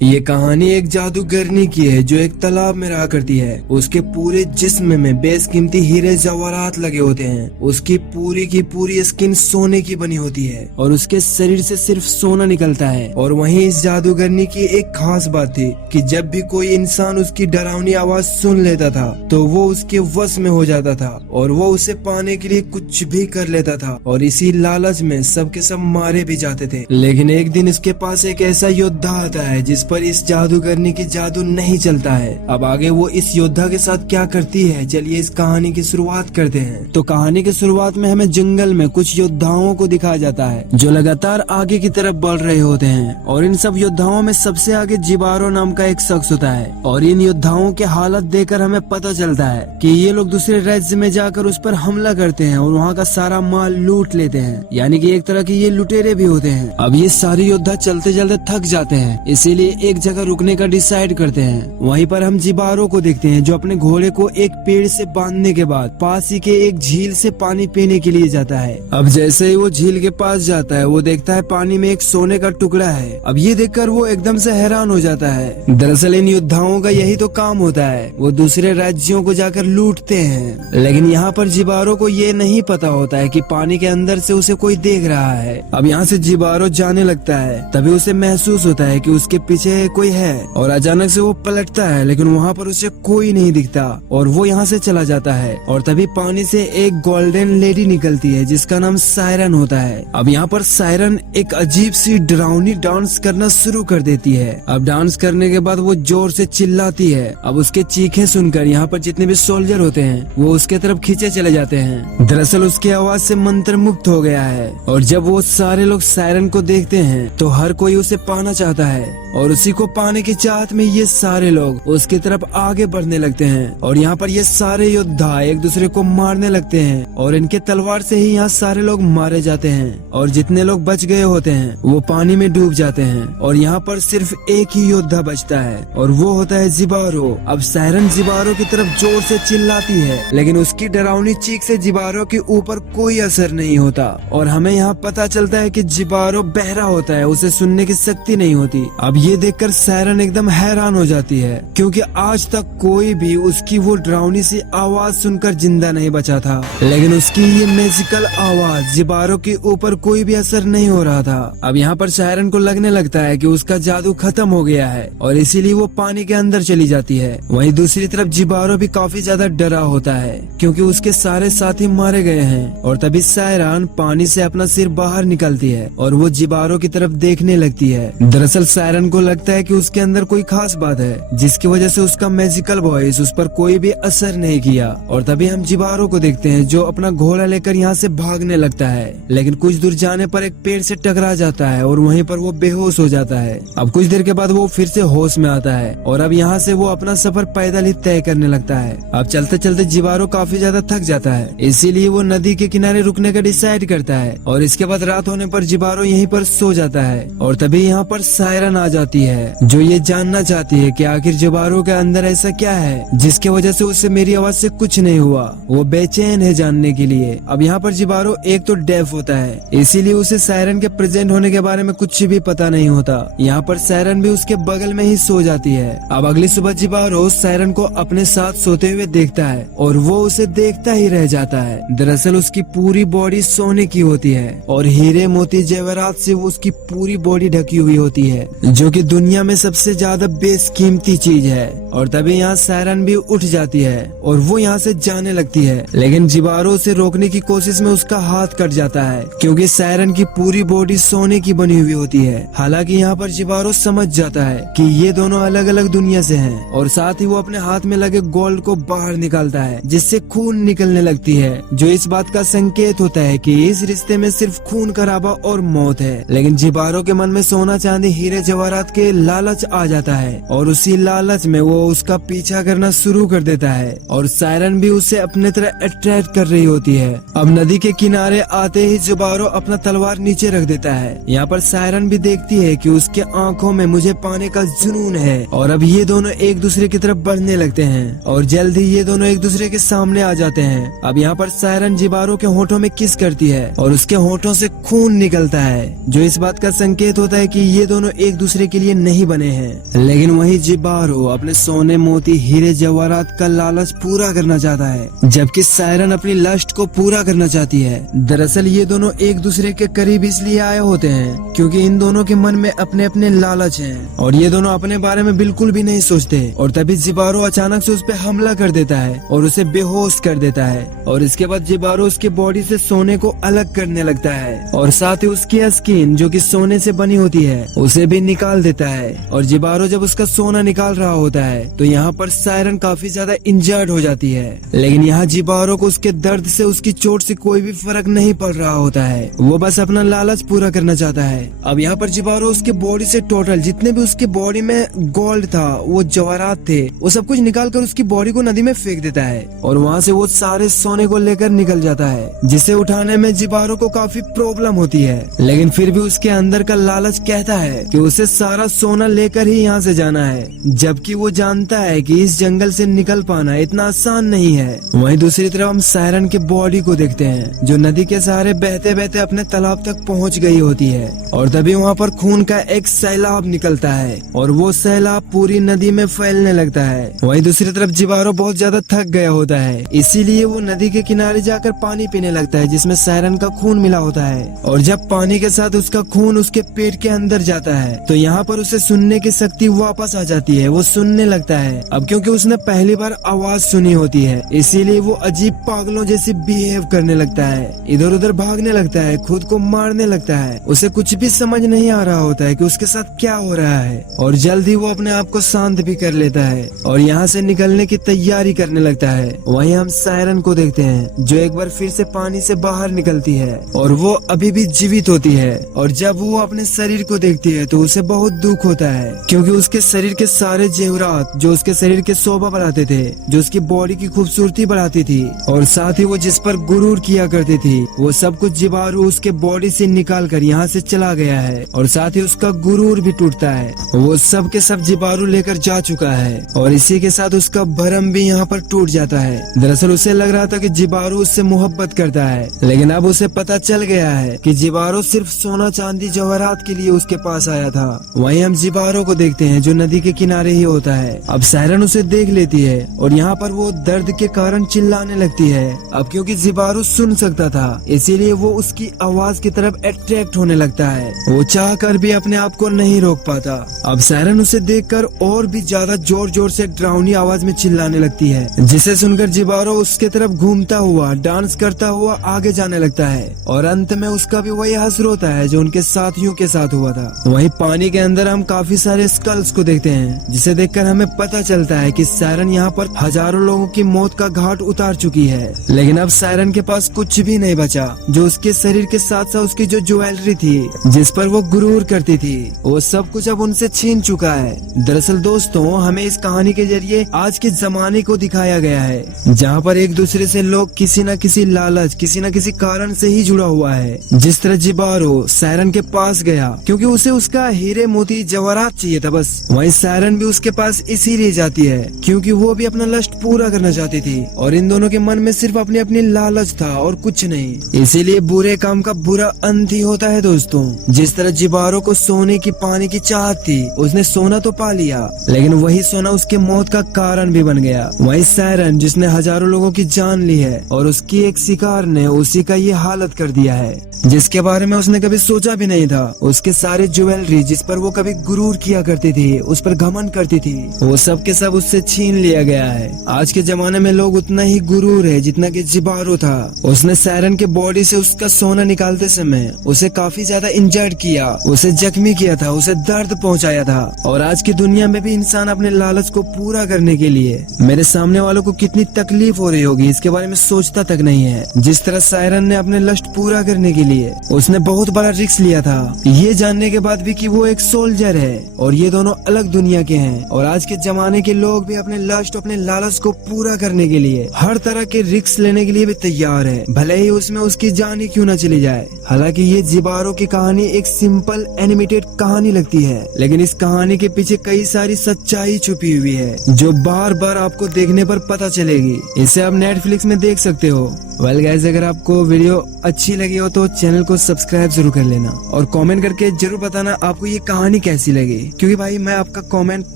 ये कहानी एक जादूगरनी की है जो एक तालाब में रहा करती है। उसके पूरे जिस्म में बेशकीमती हीरे जवाहरात लगे होते हैं। उसकी पूरी स्किन सोने की बनी होती है और उसके शरीर से सिर्फ सोना निकलता है। और वहीं इस जादूगरनी की एक खास बात थी कि जब भी कोई इंसान उसकी डरावनी आवाज सुन लेता था तो वो उसके वश में हो जाता था और वो उसे पाने के लिए कुछ भी कर लेता था। और इसी लालच में सबके सब मारे भी जाते थे। लेकिन एक दिन इसके पास एक ऐसा योद्धा आता है जिस पर इस जादूगरनी की जादू नहीं चलता है। अब आगे वो इस योद्धा के साथ क्या करती है, चलिए इस कहानी की शुरुआत करते हैं। तो कहानी की शुरुआत में हमें जंगल में कुछ योद्धाओं को दिखाया जाता है जो लगातार आगे की तरफ बढ़ रहे होते हैं। और इन सब योद्धाओं में सबसे आगे जिबारो नाम का एक शख्स होता है। और इन योद्धाओं के हालत देखकर हमें पता चलता है कि ये लोग दूसरे राज्य में जाकर उस पर हमला करते हैं और वहाँ का सारा माल लूट लेते हैं। यानी कि एक तरह के ये लुटेरे भी होते हैं। अब ये सारे योद्धा चलते चलते थक जाते हैं, इसीलिए एक जगह रुकने का डिसाइड करते हैं। वहीं पर हम जिबारो को देखते हैं जो अपने घोड़े को एक पेड़ से बांधने के बाद पास ही के एक झील से पानी पीने के लिए जाता है। अब जैसे ही वो झील के पास जाता है वो देखता है पानी में एक सोने का टुकड़ा है। अब ये देखकर वो एकदम से हैरान हो जाता है। दरअसल इन योद्धाओं का यही तो काम होता है, वो दूसरे राज्यों को जाकर लूटते हैं। लेकिन यहाँ पर जिबारो को ये नहीं पता होता है कि पानी के अंदर से उसे कोई देख रहा है। अब यहाँ से जिबारो जाने लगता है, तभी उसे महसूस होता है कि उसके पीछे कोई है। और अचानक से वो पलटता है लेकिन वहाँ पर उसे कोई नहीं दिखता और वो यहाँ से चला जाता है। और तभी पानी से एक गोल्डन लेडी निकलती है जिसका नाम सायरन होता है। अब यहाँ पर सायरन एक अजीब सी डरावनी डांस करना शुरू कर देती है। अब डांस करने के बाद वो जोर से चिल्लाती है। अब उसके चीखें सुनकर यहाँ पर जितने भी सोल्जर होते हैं वो उसके तरफ खींचे चले जाते हैं। दरअसल उसकी आवाज से मंत्र मुक्त हो गया है। और जब वो सारे लोग सायरन को देखते हैं तो हर कोई उसे पाना चाहता है और उसी को पाने की चाहत में ये सारे लोग उसकी तरफ आगे बढ़ने लगते हैं। और यहाँ पर ये सारे योद्धा एक दूसरे को मारने लगते हैं और इनके तलवार से ही यहाँ सारे लोग मारे जाते हैं। और जितने लोग बच गए होते हैं वो पानी में डूब जाते हैं। और यहाँ पर सिर्फ एक ही योद्धा बचता है और वो होता है जिबारो। अब सायरन जिबारो की तरफ जोर से चिल्लाती है लेकिन उसकी डरावनी चीख से जिबारो के ऊपर कोई असर नहीं होता। और हमें यहाँ पता चलता है कि जिबारो बहरा होता है, उसे सुनने की शक्ति नहीं होती। अब ये देखकर सायरन एकदम हैरान हो जाती है क्योंकि आज तक कोई भी उसकी वो डरावनी सी आवाज सुनकर जिंदा नहीं बचा था। लेकिन उसकी ये मैजिकल आवाज जिबारो के ऊपर कोई भी असर नहीं हो रहा था। अब यहाँ पर सायरन को लगने लगता है कि उसका जादू खत्म हो गया है और इसीलिए वो पानी के अंदर चली जाती है। वहीं दूसरी तरफ जिबारो भी काफी ज्यादा डरा होता है क्योंकि उसके सारे साथी मारे गए हैं। और तभी सायरन पानी से अपना सिर बाहर निकालती है और वो जिबारो की तरफ देखने लगती है। दरअसल सायरन को लगता है कि उसके अंदर कोई खास बात है जिसकी वजह से उसका मैजिकल वॉइस उस पर कोई भी असर नहीं किया। और तभी हम जिबारो को देखते हैं जो अपना घोड़ा लेकर यहाँ से भागने लगता है। लेकिन कुछ दूर जाने पर एक पेड़ से टकरा जाता है और वहीं पर वो बेहोश हो जाता है। अब कुछ देर के बाद वो फिर से होश में आता है और अब यहाँ से वो अपना सफर पैदल ही तय करने लगता है। अब चलते चलते जिबारो काफी ज्यादा थक जाता है, इसीलिए वो नदी के किनारे रुकने का डिसाइड करता है। और इसके बाद रात होने पर जिबारो यहीं पर सो जाता है। और तभी यहाँ पर सायरन आ जाती है जो ये जानना चाहती है कि आखिर जिबारो के अंदर ऐसा क्या है जिसकी वजह से उससे मेरी आवाज से कुछ नहीं हुआ। वो बेचैन है जानने के लिए। अब यहाँ पर जिबारो एक तो डेफ होता है, इसीलिए उसे सायरन के प्रेजेंट होने के बारे में कुछ भी पता नहीं होता। यहाँ पर सायरन भी उसके बगल में ही सो जाती है। अब अगली सुबह जिबारो सायरन को अपने साथ सोते हुए देखता है और वो उसे देखता ही रह जाता है। दरअसल उसकी पूरी बॉडी सोने की होती है और हीरे मोती जेवरात से उसकी पूरी बॉडी ढकी हुई होती है जो कि दुनिया में सबसे ज्यादा बेशकीमती चीज है। और तभी यहाँ सायरन भी उठ जाती है और वो यहाँ से जाने लगती है। लेकिन जिबारो उसे रोकने की कोशिश में उसका हाथ कट जाता है क्योंकि सायरन की पूरी बॉडी सोने की बनी हुई होती है। हालांकि यहाँ पर जिबारो समझ जाता है कि ये दोनों अलग अलग दुनिया से हैं और साथ ही वो अपने हाथ में लगे गोल्ड को बाहर निकालता है जिससे खून निकलने लगती है, जो इस बात का संकेत होता है कि इस रिश्ते में सिर्फ खून खराबा और मौत है। लेकिन जिबारो के मन में सोना चांदी हीरे जवाहरात के लालच आ जाता है और उसी लालच में वो उसका पीछा करना शुरू कर देता है। और सायरन भी उसे अपने तरह अट्रैक्ट कर रही होती है। अब नदी के किनारे आते ही जिबारो अपना तलवार नीचे रख देता है। यहाँ पर सायरन भी देखती है कि उसके आंखों में मुझे पाने का जुनून है। और अब ये दोनों एक दूसरे की तरफ बढ़ने लगते हैं और जल्द ही ये दोनों एक दूसरे के सामने आ जाते हैं। अब यहाँ पर सायरन जिबारो के होठों में किस करती है और उसके होठों से खून निकलता है जो इस बात का संकेत होता है कि ये दोनों एक दूसरे के लिए लिए नहीं बने हैं। लेकिन वही जिबारो अपने सोने मोती हीरे जवाहरात का लालच पूरा करना चाहता है, जबकि सायरन अपनी लस्ट को पूरा करना चाहती है। दरअसल ये दोनों एक दूसरे के करीब इसलिए आए होते हैं क्योंकि इन दोनों के मन में अपने अपने लालच हैं और ये दोनों अपने बारे में बिल्कुल भी नहीं सोचते। और तभी जिबारो अचानक से उस पर हमला कर देता है और उसे बेहोश कर देता है और इसके बाद जिबारो उसके बॉडी से सोने को अलग करने लगता है और साथ ही उसकी स्किन जो कि सोने से बनी होती है उसे भी निकाल देता है। और जिबारो जब उसका सोना निकाल रहा होता है तो यहाँ पर सायरन काफी ज्यादा इंजर्ड हो जाती है, लेकिन यहाँ जिबारो को उसके दर्द से, उसकी चोट से कोई भी फर्क नहीं पड़ रहा होता है। वो बस अपना लालच पूरा करना चाहता है। अब यहाँ पर जिबारो उसके बॉडी से टोटल जितने भी उसके बॉडी में गोल्ड था, वो जवाहरात थे, वो सब कुछ निकाल कर उसकी बॉडी को नदी में फेंक देता है और वहाँ से वो सारे सोने को लेकर निकल जाता है, जिसे उठाने में जिबारो को काफी प्रॉब्लम होती है। लेकिन फिर भी उसके अंदर का लालच कहता है कि उसे सारा सोना लेकर ही यहाँ से जाना है, जबकि वो जानता है कि इस जंगल से निकल पाना इतना आसान नहीं है। वहीं दूसरी तरफ हम सायरन के बॉडी को देखते हैं जो नदी के सहारे बहते बहते अपने तालाब तक पहुँच गई होती है और तभी वहाँ पर खून का एक सैलाब निकलता है और वो सैलाब पूरी नदी में फैलने लगता है। वहीं दूसरी तरफ जिबारो बहुत ज्यादा थक गया होता है, इसीलिए वो नदी के किनारे जाकर पानी पीने लगता है जिसमें सायरन का खून मिला होता है। और जब पानी के साथ उसका खून उसके पेट के अंदर जाता है तो यहाँ पर उसे सुनने की शक्ति वापस आ जाती है, वो सुनने लगता है। अब क्योंकि उसने पहली बार आवाज सुनी होती है इसीलिए वो अजीब पागलों जैसी बिहेव करने लगता है, इधर उधर भागने लगता है, खुद को मारने लगता है। उसे कुछ भी समझ नहीं आ रहा होता है कि उसके साथ क्या हो रहा है और जल्दी वो अपने आप को शांत भी कर लेता है और यहाँ से निकलने की तैयारी करने लगता है। वहीं हम सायरन को देखते हैं जो एक बार फिर से पानी से बाहर निकलती है और वो अभी भी जीवित होती है और जब वो अपने शरीर को देखती है तो उसे बहुत दुख होता है क्योंकि उसके शरीर के सारे जेवरात जो उसके शरीर के शोभा बढ़ाते थे, जो उसकी बॉडी की खूबसूरती बढ़ाती थी और साथ ही वो जिस पर गुरूर किया करती थी, वो सब कुछ जिबारो उसके बॉडी से निकाल कर यहाँ से चला गया है और साथ ही उसका गुरूर भी टूटता है। वो सब के सब जिबारो लेकर जा चुका है और इसी के साथ उसका भरम भी यहाँ पर टूट जाता है। दरअसल उसे लग रहा था कि जिबारो उससे मोहब्बत करता है, लेकिन अब उसे पता चल गया है कि जिबारो सिर्फ सोना चांदी जवाहरात के लिए उसके पास आया था। वहीं हम जिबारो को देखते हैं जो नदी के किनारे ही होता है। अब सायरन उसे देख लेती है और यहाँ पर वो दर्द के कारण चिल्लाने लगती है। अब क्योंकि जिबारो सुन सकता था इसीलिए वो उसकी आवाज की तरफ अट्रैक्ट होने लगता है, वो चाह कर भी अपने आप को नहीं रोक पाता। अब सायरन उसे देखकर और भी ज्यादा जोर जोर से डरावनी आवाज में चिल्लाने लगती है, जिसे सुनकर जिबारो उसके तरफ घूमता हुआ डांस करता हुआ आगे जाने लगता है और अंत में उसका भी वही हश्र होता है जो उनके साथियों के साथ हुआ था। वहीं पानी के अंदर हम काफी सारे स्कल्स को देखते हैं जिसे देखकर हमें पता चलता है कि सायरन यहाँ पर हजारों लोगों की मौत का घाट उतार चुकी है। लेकिन अब सायरन के पास कुछ भी नहीं बचा, जो उसके शरीर के साथ साथ उसकी जो ज्वेलरी थी जिस पर वो गुरूर करती थी, वो सब कुछ अब उनसे छीन चुका है। दरअसल दोस्तों, हमें इस कहानी के जरिए आज के जमाने को दिखाया गया है जहाँ पर एक दूसरे से लोग किसी न किसी लालच, किसी न किसी कारण से ही जुड़ा हुआ है। जिस तरह जिबारो सायरन के पास गया क्योंकि उसे उसका हीरे मोती जवाहरात चाहिए था बस, वहीं सायरन भी उसके पास इसीलिए जाती है क्योंकि वो भी अपना लस्ट पूरा करना चाहती थी और इन दोनों के मन में सिर्फ अपनी अपनी लालच था और कुछ नहीं। इसीलिए बुरे काम का बुरा अंत ही होता है दोस्तों। जिस तरह जिबारो को सोने की पाने की चाहत थी, उसने सोना तो पा लिया लेकिन वही सोना उसके मौत का कारण भी बन गया। वही सायरन जिसने हजारों लोगों की जान ली है और उसकी एक शिकार ने उसी का ये हालत कर दिया है जिसके बारे में उसने कभी सोचा भी नहीं था। उसके सारे ज्वेलरी जिस पर वो कभी गुरूर किया करती थी, उस पर घमंड करती थी, वो सब के सब उससे छीन लिया गया है। आज के जमाने में लोग उतना ही गुरूर है जितना कि जिबारो था। उसने सायरन के बॉडी से उसका सोना निकालते समय उसे काफी ज्यादा इंजर्ड किया, उसे जख्मी किया था, उसे दर्द पहुंचाया था। और आज की दुनिया में भी इंसान अपने लालच को पूरा करने के लिए मेरे सामने वालों को कितनी तकलीफ हो रही होगी इसके बारे में सोचता तक नहीं है। जिस तरह सायरन ने अपने लस्ट पूरा करने के लिए उसने बहुत बड़ा रिस्क लिया था, ये जानने के बाद भी कि वो एक सोल्जर है और ये दोनों अलग दुनिया के हैं। और आज के जमाने के लोग भी अपने लस्ट, अपने लालच को पूरा करने के लिए हर तरह के रिस्क लेने के लिए भी तैयार है, भले ही उसमें उसकी जान ही क्यों न चली जाए। हालांकि ये जिबारो की कहानी एक सिंपल एनिमेटेड कहानी लगती है, लेकिन इस कहानी के पीछे कई सारी सच्चाई छुपी हुई है जो बार बार आपको देखने पर पता चलेगी। इसे आप नेटफ्लिक्स में देख सकते हो। वेल गाइस, अगर आपको वीडियो अच्छी लगी हो तो चैनल को सब्सक्राइब जरूर कर लेना और कमेंट करके जरूर बताना आपको ये कहानी कैसी लगी, क्योंकि भाई मैं आपका कमेंट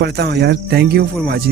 पढ़ता हूँ यार। Thank you for watching.